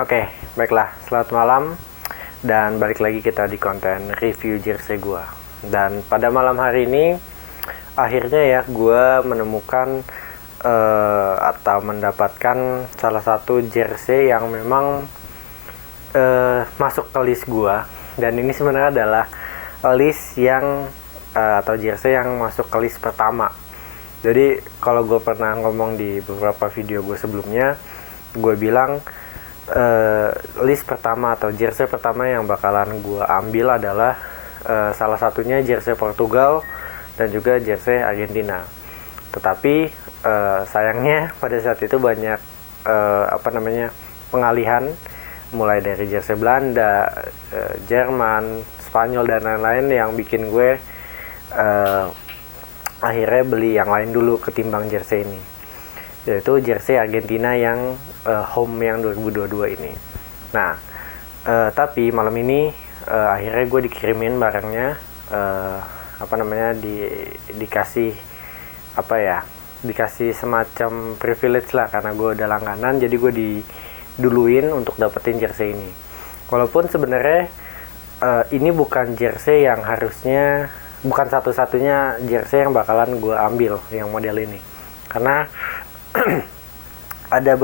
Oke, baiklah. Selamat malam dan balik lagi kita di konten review jersey gua. Dan pada malam hari ini akhirnya ya gua menemukan atau mendapatkan salah satu jersey yang memang masuk ke list gua. Dan ini sebenarnya adalah list yang atau jersey yang masuk ke list pertama. Jadi kalau gue pernah ngomong di beberapa video gue sebelumnya, gue bilang list pertama atau jersey pertama yang bakalan gue ambil adalah salah satunya jersey Portugal dan juga jersey Argentina. Tetapi sayangnya pada saat itu banyak pengalihan, mulai dari jersey Belanda, Jerman, Spanyol dan lain-lain yang bikin gue akhirnya beli yang lain dulu ketimbang jersey ini, yaitu jersey Argentina yang home yang 2022 ini. Nah, tapi malam ini akhirnya gue dikirimin barangnya, dikasih semacam privilege lah, karena gue udah langganan, jadi gue diduluin untuk dapetin jersey ini. Walaupun sebenarnya ini bukan jersey yang harusnya, bukan satu-satunya jersey yang bakalan gue ambil yang model ini, karena ada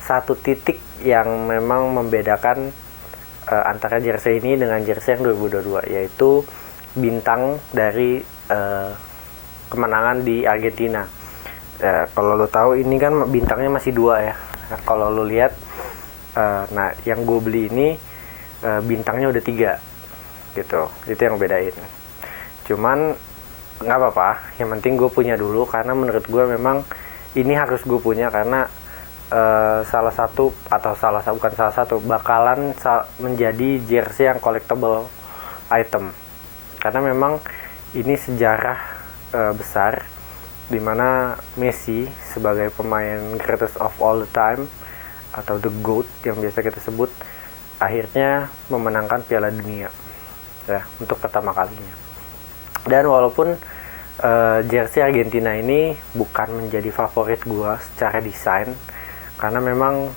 satu titik yang memang membedakan antara jersey ini dengan jersey yang 2022, yaitu bintang dari kemenangan di Argentina. Kalau lo tahu ini kan bintangnya masih 2 ya. Nah, kalau lo lihat, yang gue beli ini bintangnya udah 3 gitu. Itu yang bedain. Cuman nggak apa-apa, yang penting gue punya dulu, karena menurut gue memang ini harus gue punya, karena bakalan menjadi jersey yang collectible item, karena memang ini sejarah besar, dimana Messi sebagai pemain greatest of all the time atau the GOAT yang biasa kita sebut, akhirnya memenangkan Piala Dunia ya, untuk pertama kalinya. Dan walaupun jersey Argentina ini bukan menjadi favorit gue secara desain, karena memang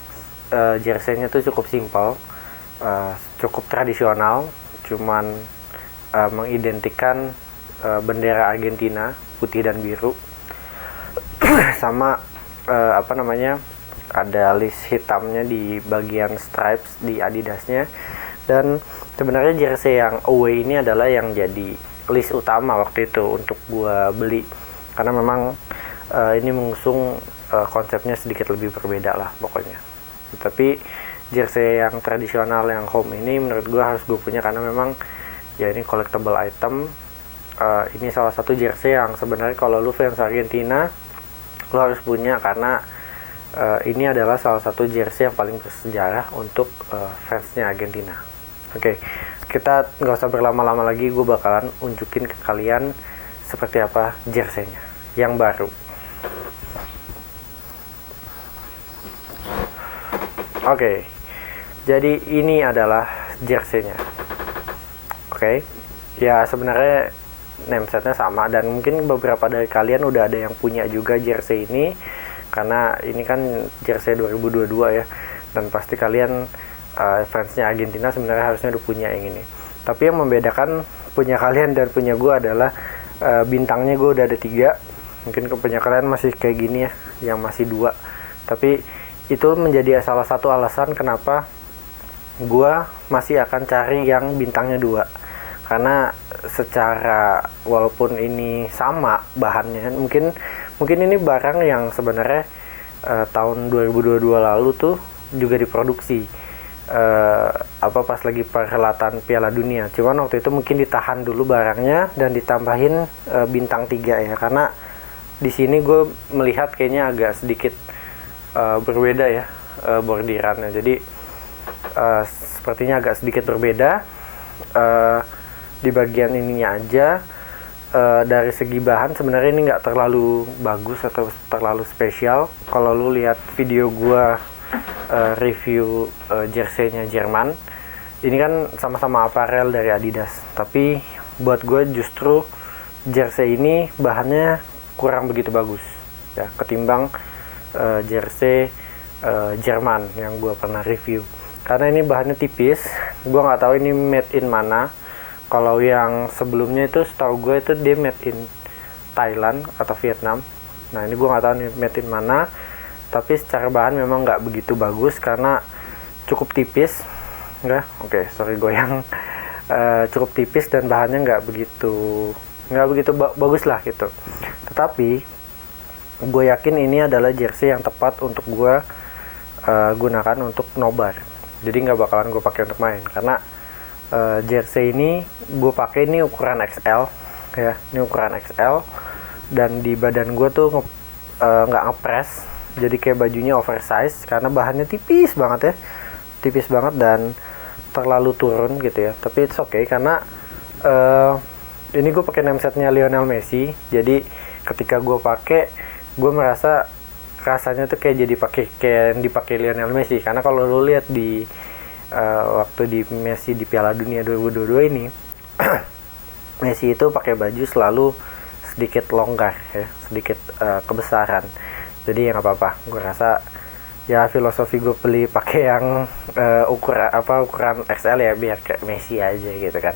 jersey-nya tuh cukup simple, cukup tradisional, cuman mengidentikan bendera Argentina putih dan biru sama ada list hitamnya di bagian stripes di Adidasnya. Dan sebenarnya jersey yang away ini adalah yang jadi list utama waktu itu untuk gua beli, karena memang ini mengusung konsepnya sedikit lebih berbeda lah pokoknya. Tapi jersey yang tradisional yang home ini menurut gua harus gue punya, karena memang ya ini collectible item. Ini salah satu jersey yang sebenarnya kalau lu fans Argentina lu harus punya, karena ini adalah salah satu jersey yang paling bersejarah untuk fansnya Argentina. Oke, kita nggak usah berlama-lama lagi, gue bakalan unjukin ke kalian seperti apa jersey-nya yang baru. Oke, jadi ini adalah jersey-nya. Oke, ya sebenarnya nameset-nya sama, dan mungkin beberapa dari kalian udah ada yang punya juga jersey ini, karena ini kan jersey 2022 ya, dan pasti kalian fansnya Argentina sebenarnya harusnya udah punya yang ini. Tapi yang membedakan punya kalian dan punya gue adalah bintangnya gue udah ada 3. Mungkin punya kalian masih kayak gini ya, yang masih 2. Tapi itu menjadi salah satu alasan kenapa gue masih akan cari yang bintangnya 2. Karena secara, walaupun ini sama bahannya, mungkin ini barang yang sebenarnya tahun 2022 lalu tuh juga diproduksi pas lagi perhelatan Piala Dunia. Cuman waktu itu mungkin ditahan dulu barangnya dan ditambahin bintang 3 ya, karena di sini gue melihat kayaknya agak sedikit berbeda ya bordirannya. Jadi sepertinya agak sedikit berbeda di bagian ininya aja. Dari segi bahan sebenarnya ini nggak terlalu bagus atau terlalu spesial. Kalau lu lihat video gue review jersey-nya Jerman, ini kan sama-sama apparel dari Adidas, tapi buat gue justru jersey ini bahannya kurang begitu bagus ya, ketimbang jersey Jerman yang gue pernah review. Karena ini bahannya tipis, gue nggak tahu ini made in mana. Kalau yang sebelumnya itu setahu gue itu dia made in Thailand atau Vietnam. Nah ini gue nggak tahu nih made in mana, tapi secara bahan memang nggak begitu bagus karena cukup tipis. Oke, sorry goyang. Cukup tipis dan bahannya nggak begitu bagus lah gitu. Tetapi gue yakin ini adalah jersey yang tepat untuk gue gunakan untuk nobar. Jadi nggak bakalan gue pakai untuk main karena jersey ini gue pakai ini ukuran XL ya, ini ukuran XL dan di badan gue tuh nggak ngepres, jadi kayak bajunya oversize karena bahannya tipis banget dan terlalu turun gitu ya. Tapi it's okay karena ini gue pakai namesetnya Lionel Messi, jadi ketika gue pakai gue merasa rasanya tuh kayak dipakai Lionel Messi. Karena kalau lo lihat di waktu di Messi di Piala Dunia 2022 ini Messi itu pakai baju selalu sedikit longgar ya, sedikit kebesaran. Jadi ya nggak apa-apa, gue rasa ya filosofi gue beli pakai yang ukuran XL ya biar kayak Messi aja gitu kan.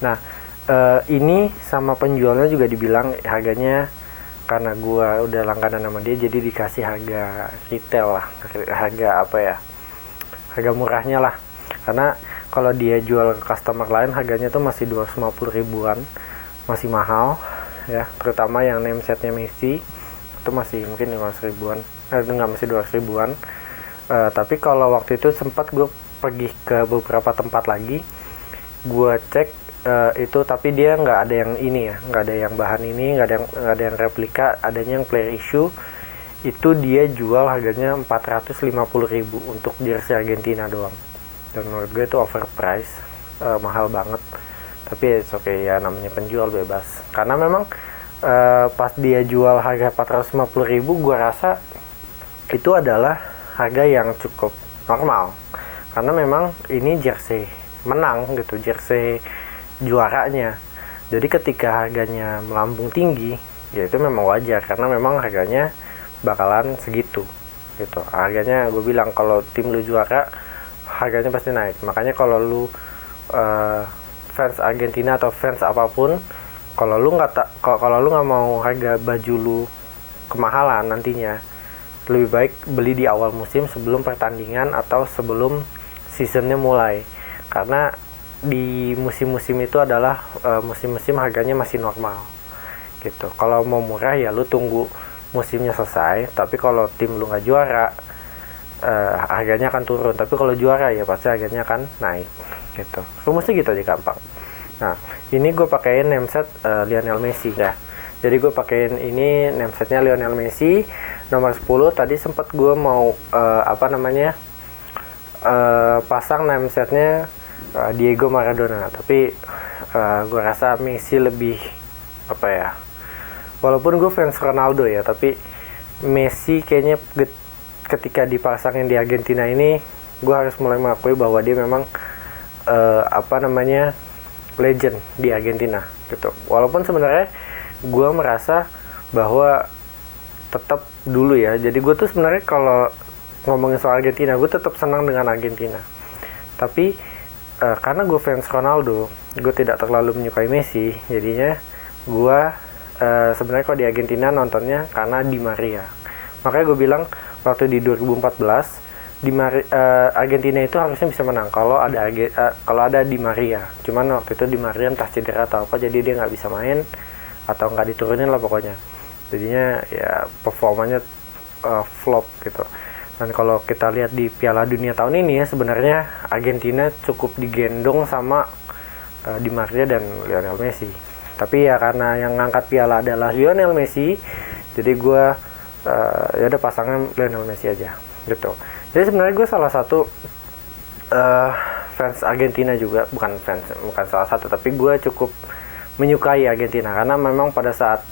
Nah ini sama penjualnya juga dibilang harganya, karena gue udah langganan sama dia jadi dikasih harga retail lah, harga murahnya lah. Karena kalau dia jual ke customer lain harganya tuh masih 250 ribuan, masih mahal ya, terutama yang namesetnya Messi itu masih mungkin 500 ribuan, masih 200 ribuan. Tapi kalau waktu itu sempat gue pergi ke beberapa tempat lagi, gue cek itu, tapi dia nggak ada yang ini ya, nggak ada yang bahan ini, nggak ada yang replika, adanya yang player issue. Itu dia jual harganya 450 ribu untuk jersey Argentina doang, dan menurut gue itu overpriced, mahal banget. Tapi it's okay ya, namanya penjual bebas. Karena memang pas dia jual harga 450 ribu, gue rasa itu adalah harga yang cukup normal, karena memang ini jersey menang gitu, jersey juaranya. Jadi ketika harganya melambung tinggi ya itu memang wajar, karena memang harganya bakalan segitu gitu. Harganya gue bilang kalau tim lu juara harganya pasti naik. Makanya kalau lu fans Argentina atau fans apapun, kalau lu nggak mau harga baju lu kemahalan nantinya, lebih baik beli di awal musim sebelum pertandingan atau sebelum seasonnya mulai. Karena di musim-musim itu adalah musim-musim harganya masih normal gitu. Kalau mau murah ya lu tunggu musimnya selesai, tapi kalau tim lu nggak juara harganya akan turun. Tapi kalau juara ya pasti harganya akan naik gitu. Rumusnya gitu aja, gampang. Nah ini gue pakein nameset Lionel Messi ya. Jadi gue pakein ini namesetnya Lionel Messi nomor 10. Tadi sempat gue mau pasang namesetnya Diego Maradona, tapi gue rasa Messi lebih walaupun gue fans Ronaldo ya, tapi Messi kayaknya ketika dipasangin di Argentina ini gue harus mulai mengakui bahwa dia memang legend di Argentina gitu. Walaupun sebenarnya gue merasa bahwa tetap dulu ya, jadi gue tuh sebenarnya kalau ngomongin soal Argentina gue tetap senang dengan Argentina, tapi karena gue fans Ronaldo, gue tidak terlalu menyukai Messi. Jadinya gue sebenarnya kalau di Argentina nontonnya karena Di Maria. Makanya gue bilang waktu di 2014 Argentina itu harusnya bisa menang kalau ada Di Maria. Cuman waktu itu Di Maria entah cedera atau apa, jadi dia nggak bisa main atau nggak diturunin lah pokoknya. Jadinya ya performanya flop gitu. Dan kalau kita lihat di Piala Dunia tahun ini ya, sebenarnya Argentina cukup digendong sama Di Maria dan Lionel Messi. Tapi ya karena yang ngangkat piala adalah Lionel Messi, jadi gue ya udah pasangan Lionel Messi aja gitu. Jadi sebenarnya gue salah satu fans Argentina juga, bukan salah satu, tapi gue cukup menyukai Argentina karena memang pada saat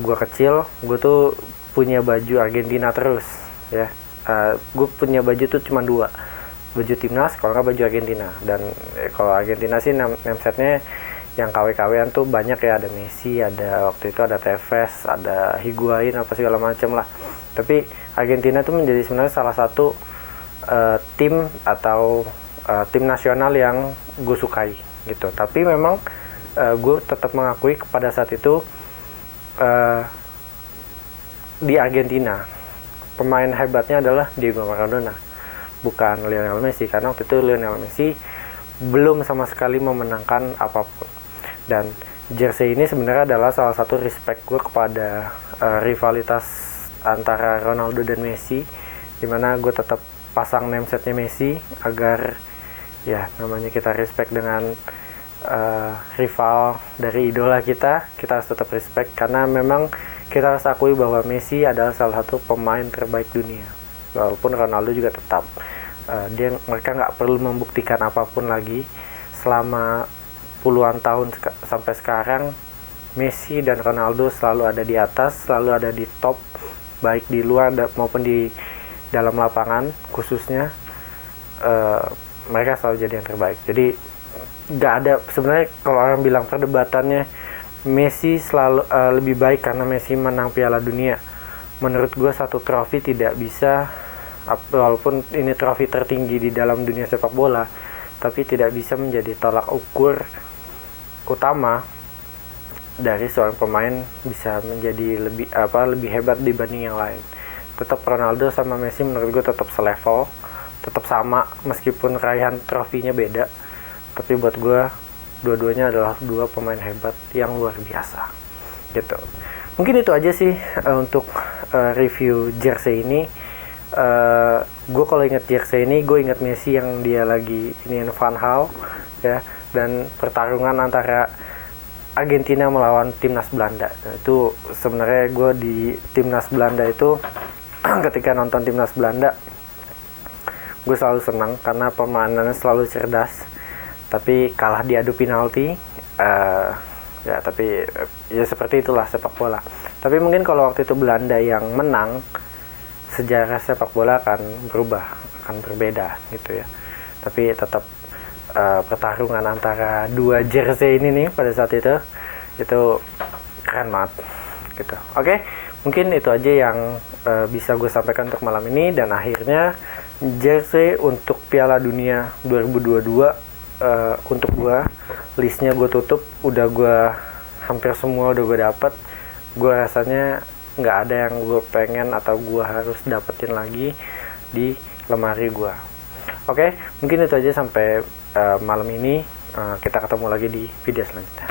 gue kecil gue tuh punya baju Argentina terus ya. Gue punya baju tuh cuma 2, baju timnas kalau nggak baju Argentina. Dan kalau Argentina sih namesetnya yang KW-KWan tuh banyak ya, ada Messi, ada waktu itu ada Tevez, ada Higuain apa segala macam lah. Tapi Argentina itu menjadi sebenarnya salah satu tim atau tim nasional yang gue sukai gitu. Tapi memang gue tetap mengakui pada saat itu di Argentina pemain hebatnya adalah Diego Maradona, bukan Lionel Messi, karena waktu itu Lionel Messi belum sama sekali memenangkan apapun. Dan jersey ini sebenarnya adalah salah satu respect gue kepada rivalitas antara Ronaldo dan Messi, dimana gue tetap pasang namesetnya Messi agar ya namanya kita respect dengan rival dari idola kita harus tetap respect, karena memang kita harus akui bahwa Messi adalah salah satu pemain terbaik dunia, walaupun Ronaldo juga tetap mereka nggak perlu membuktikan apapun lagi. Selama puluhan tahun sampai sekarang, Messi dan Ronaldo selalu ada di atas, selalu ada di top, baik di luar maupun di dalam lapangan khususnya. Mereka selalu jadi yang terbaik. Jadi nggak ada sebenarnya, kalau orang bilang perdebatannya Messi selalu lebih baik karena Messi menang Piala Dunia, menurut gue satu trofi tidak bisa, walaupun ini trofi tertinggi di dalam dunia sepak bola, tapi tidak bisa menjadi tolak ukur utama dari seorang pemain bisa menjadi lebih hebat dibanding yang lain. Tetap Ronaldo sama Messi menurut gue tetap selevel, tetap sama meskipun raihan trofinya beda. Tapi buat gue dua-duanya adalah dua pemain hebat yang luar biasa gitu. Mungkin itu aja sih untuk review jersey ini. Gue kalau inget jersey ini, gue inget Messi yang dia lagi iniin Van Gaal ya, dan pertarungan antara Argentina melawan timnas Belanda. Nah, itu sebenarnya gue di timnas Belanda itu ketika nonton timnas Belanda, gue selalu senang karena permainannya selalu cerdas, tapi kalah di adu penalti. Ya tapi ya seperti itulah sepak bola. Tapi mungkin kalau waktu itu Belanda yang menang, sejarah sepak bola akan berubah, akan berbeda gitu ya. Tapi tetap pertarungan antara dua jersey ini nih pada saat itu keren banget gitu. Oke, mungkin itu aja yang bisa gue sampaikan untuk malam ini. Dan akhirnya jersey untuk Piala Dunia 2022 untuk gue, listnya gue tutup, udah gue hampir semua udah gue dapet. Gue rasanya nggak ada yang gue pengen atau gue harus dapetin lagi di lemari gue. Oke, mungkin itu aja sampai malam ini. Kita ketemu lagi di video selanjutnya.